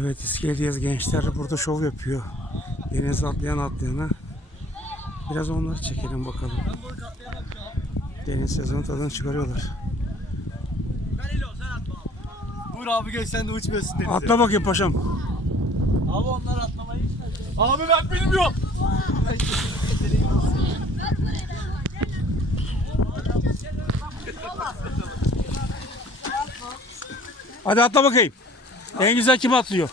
Evet İskeledyez gençler burada şov yapıyor. Deniz atlayan atlayana. Biraz onları çekelim bakalım. Deniz sezon tadını çıkarıyorlar. Buyur abi geç sen de uçmuyorsun denize. Atla bakayım paşam. Abi onlar atlamayı Abi ben bilmiyorum. Hadi atla bakayım. En güzel kim atlıyor?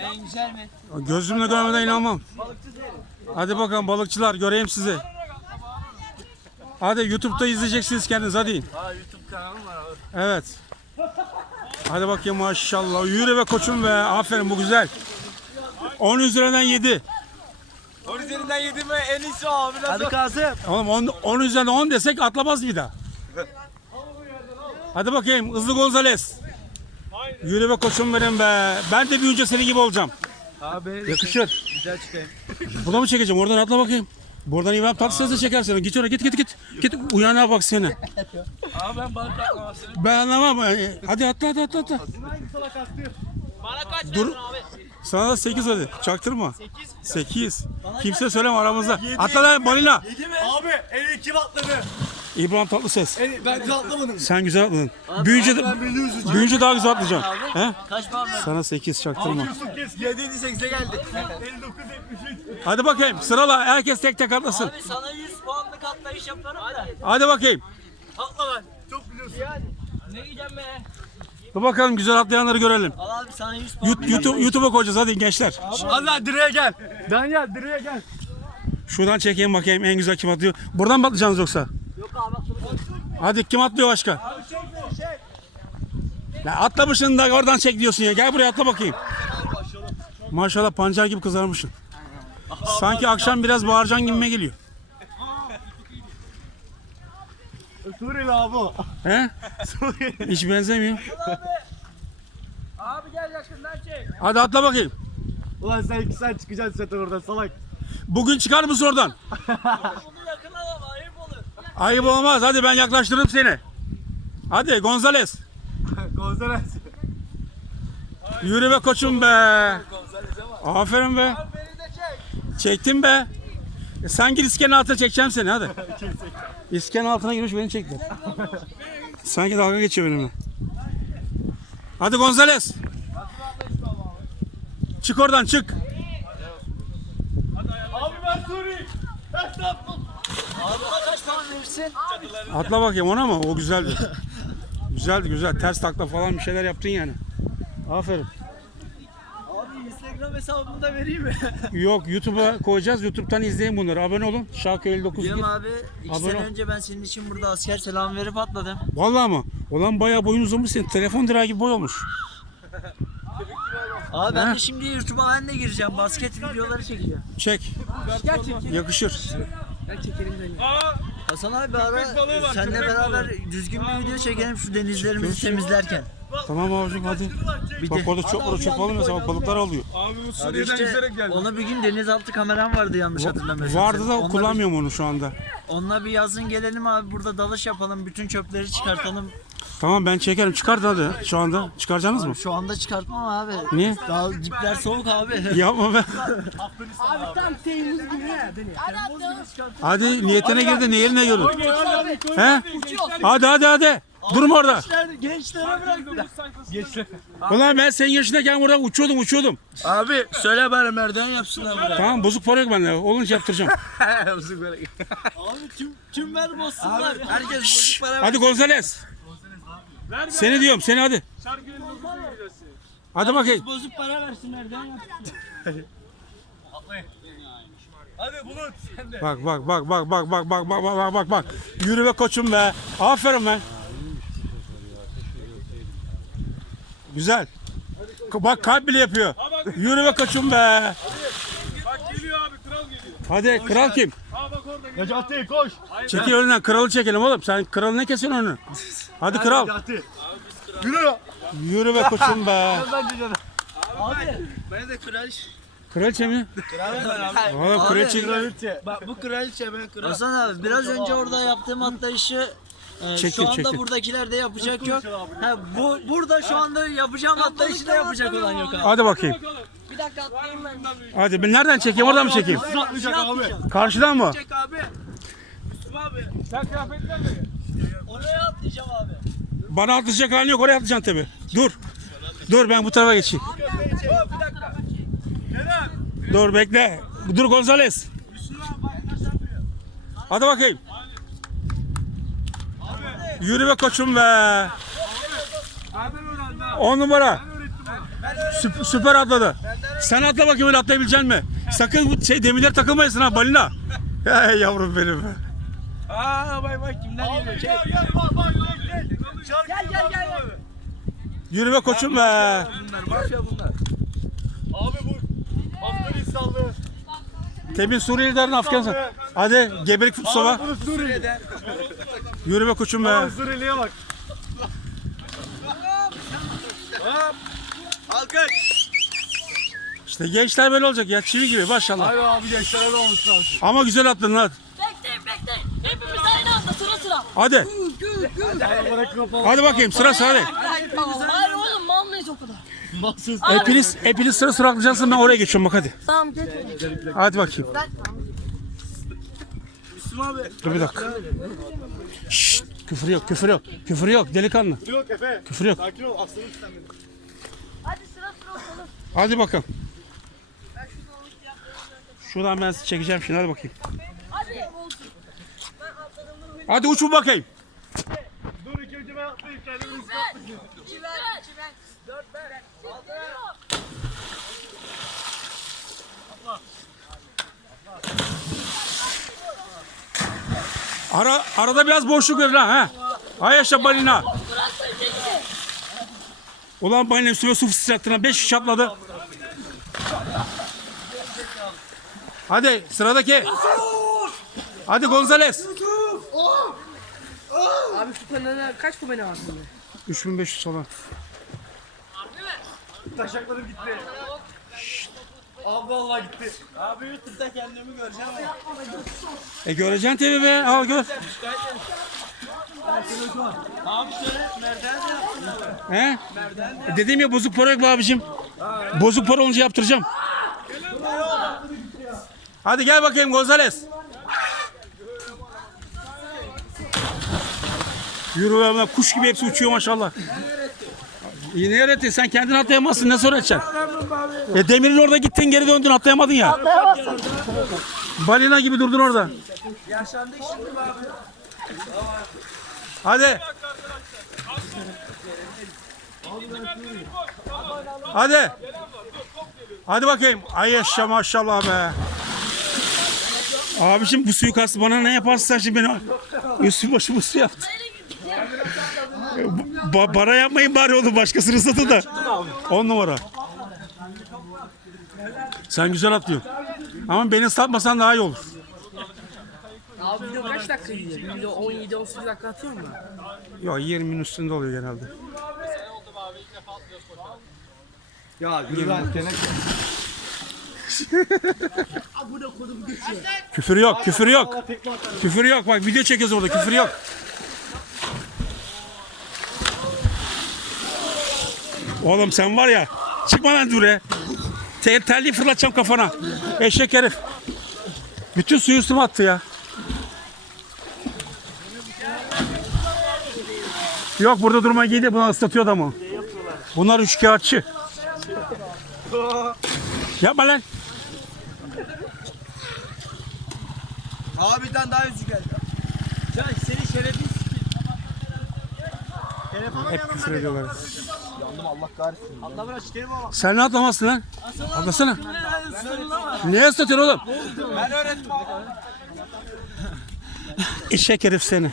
En güzel mi? Gözümle görmeden inanmam. Hadi bakalım balıkçılar göreyim sizi. Hadi YouTube'da izleyeceksiniz kendiniz hadi. Aa YouTube kanalım var abi. Evet. Hadi bakayım maşallah. Yürü be koçum be. Aferin bu güzel. 10 üzerinden 7. Onun üzerinden yedi mi en iyisi o abi. Hadi Kasım. Oğlum 10, 10 üzerinden 10 desek atlamaz bir daha. Hadi bakayım hızlı Gonzales. Yürü be koçum benim be. Ben de büyüyünce senin gibi olacağım. Abi Yakışır. güzel çıkayım. Burada mı çekeceğim? Oradan atla bakayım. Buradan İbrahim Tatlıses'e çekersin. Git oraya git git git. Git uyanığa bak seni. Abi ben balık atlamasını. Ben anlamam. Hadi atla hadi atla atla. Bana kaç Dur. abi? Sana da 8 hadi. Çaktırma. 8. Kimse söyleme aramızda. Atla lan balina. Abi iyi kim atladı? İbrahim Tatlıses. En, ben güzel atlamadım. Sen güzel atladın. Büyüyünce, de, Ben için. büyüyünce daha güzel atlayacaksın. He? Kaç puan verdin? Sana 8 çaktırma. Yusuf kes. 7 8'e geldi. 59 73. Hadi bakayım sırala. Herkes tek tek atlasın. Abi sana 100 puanlık atlayış yaparım da. Hadi bakayım. Atla lan. Çok biliyorsun. Ne yiyeceğim be? Dur bakalım güzel atlayanları görelim. Al abi sana 100 puan. YouTube, YouTube'a koyacağız hadi gençler. Allah direğe gel. Danyal direğe gel. Şuradan çekeyim bakayım en güzel kim atlıyor. Buradan mı atlayacaksınız yoksa? Abi. Hadi kim atlıyor başka? Ya atlamışsın da oradan çek diyorsun ya. Gel buraya atla bakayım. Maşallah pancar gibi kızarmışsın. Sanki akşam biraz bağıracaksın gibime geliyor. Suriyeli abi. He? Hiç benzemiyor. Abi gel yakından çek. Hadi atla bakayım. Ulan sen iki saat çıkacaksın zaten oradan salak. Bugün çıkar mısın oradan? Bunu yakın alalım ayıp olur. Ayıp olmaz. Hadi ben yaklaştırırım seni. Hadi Gonzales. Gonzales. Yürü be koçum be. Aferin be. Çektim be. E sen gir iskenin altına çekeceğim seni hadi. İskenin altına girmiş beni çekti. Sanki dalga geçiyor benimle. Hadi Gonzales. Çık oradan çık. Abi ben Suri. Abi puan verirsin? Atla bakayım ona mı? O güzeldi. Güzeldi güzel. Ters takla falan bir şeyler yaptın yani. Aferin. Abi Instagram hesabımı da vereyim mi? Yok YouTube'a koyacağız. YouTube'dan izleyin bunları. Abone olun. Şarkı 59 gir. Biliyorum abi. iki Abone sene ol. önce ben senin için burada asker selam verip atladım. Vallahi mı? Olan bayağı boyun uzamış senin. Telefon direği gibi boy olmuş. Abi ben Ha? de şimdi YouTube'a ben de gireceğim. Basket videoları çekeceğim. Çek. Yakışır. Hasan abi ara seninle beraber düzgün bir video çekelim şu denizlerimizi temizlerken. Tamam abicim hadi. Bir Bak de orada çok orada çok balık mesela bak balıklar alıyor. abi işte ona bir gün denizaltı kameram vardı yanlış hatırlamıyorsam. Vardı da Onunla kullanmıyorum onu şu anda. Onunla bir yazın gelelim abi burada dalış yapalım. Bütün çöpleri çıkartalım. Tamam ben çekerim. Çıkart hadi şu anda. Çıkaracaksınız mı? Şu anda çıkartmam abi. Niye? Daha dipler soğuk abi. Yapma be. Hadi niyetine girdi. Nehirine görün. He? Hadi hadi hadi. Durma orada. Gençlere bırak. Ulan ben senin yaşındayken burada uçuyordum uçuyordum. Abi söyle bari merdiven yapsınlar. Tamam bozuk para yok bende. Olunca yaptıracağım. Abi tüm tüm ver bozsunlar. Herkes bozuk para ver. Hadi Gonzales. Seni diyorum seni hadi. Hadi bakayım. Bozuk para versin merdiven yapsın. Hadi Bulut sen de. Bak bak bak bak bak bak bak bak bak bak bak. Yürü be koçum be. Aferin be. Güzel. Bak kalp bile yapıyor. Yürü be koçum be. Bak geliyor abi kral geliyor. Hadi kral kim? Aa bak orada geliyor. Necati koş. Çekil önünden kralı çekelim oğlum. Sen kralı ne kesiyorsun önünü? Hadi kral. Yürü. Yürü be koçum be. Abi ben de kraliç. Kraliçe mi? Oğlum kraliçe. Kraliçe. Bak bu kraliçe ben kraliçe. Hasan abi biraz önce orada yaptığım atlayışı Ee, Çektim, şu anda çektim. buradakilerde yapacak yok. Ha, bu burada şu anda yapacağım atlayışı da yapacak olan yok abi. Hadi bakayım. Bir dakika atlayayım ben. Hadi ben nereden çekeyim? Oradan mı çekeyim? Abi. Karşıdan mı? Çek abi. Müslüm abi. Sen kıyafetlerle gel. Oraya atlayacağım abi. Bana atlayacak halin yok. Oraya atlayacaksın tabii. Dur. Dur ben bu tarafa geçeyim. Bir dakika. Kerem. Dur bekle. Dur Gonzales. Hadi bakayım. Yürü be koçum be. Abi. On numara. Süper atladı. Sen atla bakayım öyle atlayabilecek mi? Sakın bu şey demirler takılmayasın ha balina. Hey yavrum benim. Aa bay bay kimler geliyor? Çek. Gel gel bak bak gel. Gel gel gel. Yürü be koçum be. Bunlar mafya bunlar. Abi bu Afganistanlı. Temin Suriyelilerin Afganistan. Hadi gebelik Mustafa. Bunu Suriye'den. Yürü be koçum be. Suriyeli'ye bak. Hop. Alkış. İşte gençler böyle olacak ya çivi gibi maşallah. Hayır abi gençlere de olmuş lazım. Ama güzel atladın hadi. Hepimiz aynı anda sıra sıra. Hadi. Gül gül. Kapalı. Hadi bakayım sıra sıra hadi. Hayır oğlum mal mıyız o kadar? Hepiniz, hepiniz sıra sıra atlayacaksın ben oraya geçiyorum bak hadi. Tamam geç. Hadi bakayım. Müslüm abi. Dur bir dakika. Şşt, küfür yok, küfür yok. Küfür yok delikanlı. Yok Efe. Küfür yok. Sakin ol aslanım sen benim. Hadi sıra sıra oturalım. Hadi bakalım. Şuradan ben sizi çekeceğim şimdi hadi bakayım. Hadi olsun. Ben atladım. Hadi uçun bakayım. Dur ilk önce ben atlayayım kendimi riske atmayayım. Çimen. Çimen. Dört ben. Ara, arada biraz boşluk verin ha. ha. Hay yaşa balina. Ulan balina üstüme su fısıldattın ha. Beş şiş atladı. Hadi sıradaki. Hadi Gonzales. Abi şu panana kaç kumene var şimdi? 3500 falan. Taşaklarım gitti. Abi vallahi gitti. Abi YouTube'da kendimi göreceğim. E göreceksin tabii be. Al gör. Abi şöyle merdiven de yaptım. He? E dedim ya bozuk para yok be abicim. Bozuk para olunca yaptıracağım. Hadi gel bakayım Gonzales. Lan, kuş gibi hepsi uçuyor maşallah. İyi ne öğrettin? Sen kendin atlayamazsın. Nasıl öğreteceksin? E demirin orada gittin geri döndün atlayamadın ya. Balina gibi durdun orada. Yaşlandık şimdi abi. Hadi. Hadi. Hadi bakayım. Ay yaşa maşallah be. Abiciğim bu suyu kastı bana ne yaparsın sen şimdi beni üstü başı bu su yaptı. Ba bana yapmayın bari oğlum başkasını satın da. On numara. Sen güzel atlıyorsun. Ama beni satmasan daha iyi olur. Abi video kaç dakika gidiyor? Video 17-18 dakika atıyor mu? Yok 20'nin üstünde oluyor genelde. Ya Gürben gene Küfür yok, küfür yok. Küfür yok. Bak video çekiyoruz orada. Küfür yok. Oğlum sen var ya. Çıkma lan dur Te terliği fırlatacağım kafana. Eşek herif. Bütün suyu üstüme attı ya. Yok burada durma giydi. Buna ıslatıyor adamı. Bunlar üçkağıtçı. Yapma lan. Abi bir tane daha yüzü geldi. Can senin şerefin Hep küfür ediyorlar. Allah kahretsin. Allah bırak çıkarım ama. Sen ne atlamazsın lan? Atlasana. Niye ıslatıyorsun oğlum? Ben öğrettim abi. Eşek herif seni.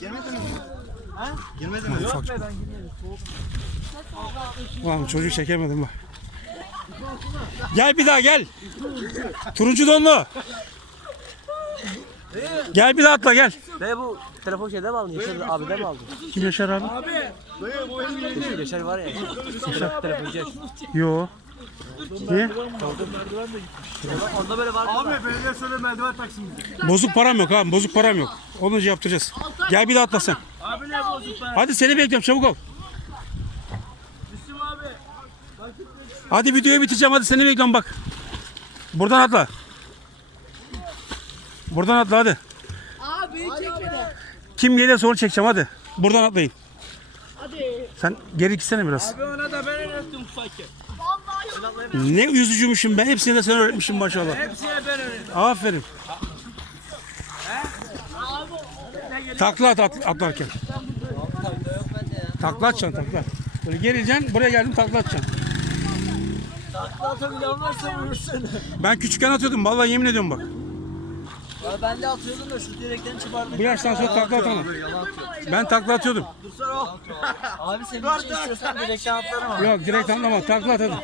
Girmedin mi? Ha? Girmedin mi? Ufak. Ulan çocuğu çekemedim bak. Gel bir daha gel. Turuncu donlu. Gel bir daha atla gel. Ve bu telefon şeyde mi aldın? Yaşar abide mi aldın? Kim Yaşar abi? Yaşar var ya. Yaşar telefoncu. Yo. Niye? Onda böyle var. Abi belediye söyle merdiven taksın bize. Bozuk param yok abi. Bozuk param yok. Olunca yaptıracağız. Gel bir daha atla sen. Abi ne bozuk be? Hadi seni bekliyorum çabuk ol. Müslüm abi. Hadi videoyu bitireceğim hadi seni bekliyorum bak. Buradan atla. Buradan atla hadi. Abi çek beni. Kim gelirse onu çekeceğim hadi. Buradan atlayın. Hadi. Sen geri gitsene biraz. Abi ona da ben öğrettim fakir. Ne yüzücümüşüm ben. Hepsini de sen öğretmişsin maşallah. Hepsine ben öğrettim. Aferin. Takla at, at atlarken. Takla atacaksın takla. Böyle geleceksin buraya geldin takla atacaksın. Atabilen varsa vurursun. Ben küçükken atıyordum vallahi yemin ediyorum bak. Ya ben de atıyordum da şu direkten çıkardım. Bu yaştan sonra takla atamam. Ben takla atıyordum. Abi senin için istiyorsan direkten atlarım ama. Yok direkt anlama takla atadım.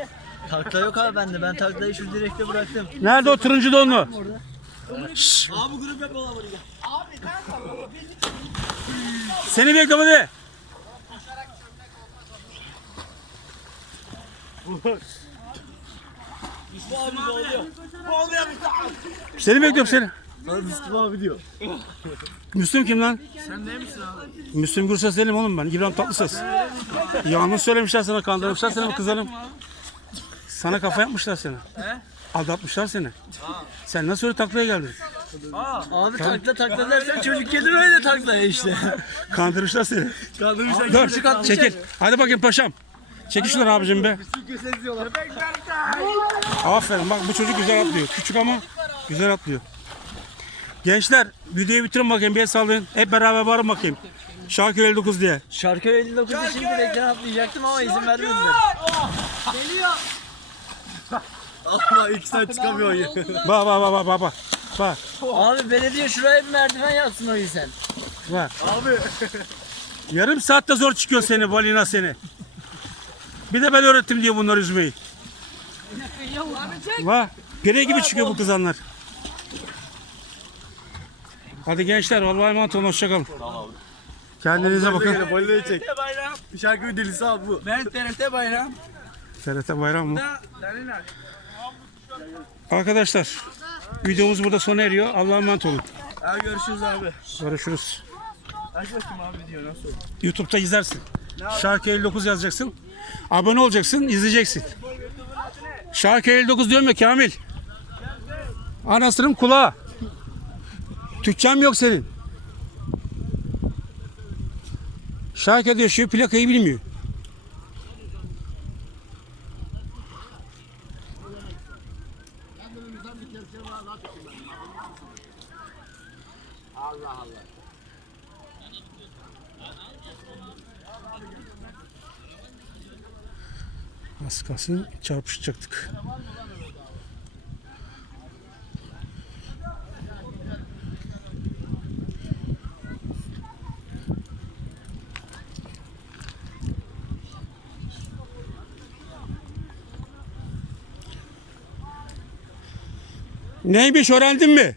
Takla yok abi bende. Ben taklayı şu direkte bıraktım. Nerede o turuncu donlu? Abi grup yapalım buraya. Seni bekliyorum hadi. Seni bekliyorum seni. Müslüm abi diyor. Müslüm kim lan? Sen ne misin abi? Müslüm Gürses değilim oğlum ben. İbrahim Tatlıses. Yanlış söylemişler sana kandırmışlar seni kızarım. Sana kafa yapmışlar seni. Aldatmışlar seni. Sen nasıl öyle taklaya geldin? Abi takla takla dersen çocuk gelir öyle taklaya işte. Kandırmışlar seni. Kaldırmışlar. Dur çekil. Hadi bakayım paşam. Çekil şuradan abicim be. Aferin bak bu çocuk güzel atlıyor. Küçük ama güzel atlıyor. Gençler videoyu bitirin bakayım bir el sallayın. Hep beraber varın bakayım. Şarkı 59 diye. Şarkı 59 için direkten atlayacaktım ama izin vermediler. Allah iki saat çıkamıyor. Bak bak bak bak bak bak. Bak Abi belediye şuraya bir merdiven yapsın o yüzden. bak. Abi. Yarım saatte zor çıkıyor seni balina seni. Bir de ben öğrettim diyor bunlar yüzmeyi. Bak pire gibi çıkıyor bu kızanlar. Hadi gençler Allah'a emanet olun hoşçakalın. Kendinize bakın. Balinayı çek. bayram. Şarkı delisi abi bu. Ben TRT bayram. TRT bayram mı? Arkadaşlar videomuz burada sona eriyor. Allah'a emanet olun. Abi görüşürüz abi. Görüşürüz. Aç bakayım abi diyor nasıl? YouTube'da izlersin. Şarkı 59 yazacaksın. Abone olacaksın, izleyeceksin. Şarkı 59 diyorum ya Kamil. Anasının kulağı. Türkçem yok senin. Şarkı yaşıyor, plakayı bilmiyor. Az kalsın çarpışacaktık. Neymiş öğrendin mi?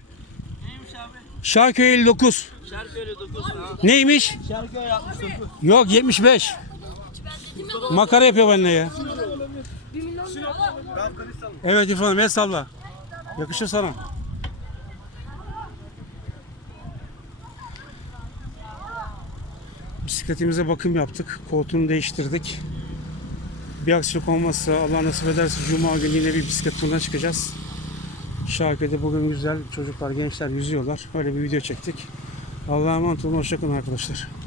Neymiş abi? Şarköy 59. Şarkı 59 ha. Neymiş? Şarkı 69. Yok 75. Makara yapıyor benimle ya. Evet İrfan'ım el salla. Yakışır sana. Bisikletimize bakım yaptık. Koltuğunu değiştirdik. Bir aksilik olmazsa Allah nasip ederse Cuma günü yine bir bisiklet turuna çıkacağız. Şarkıda bugün güzel çocuklar, gençler yüzüyorlar. Öyle bir video çektik. Allah'a emanet olun. Hoşçakalın arkadaşlar.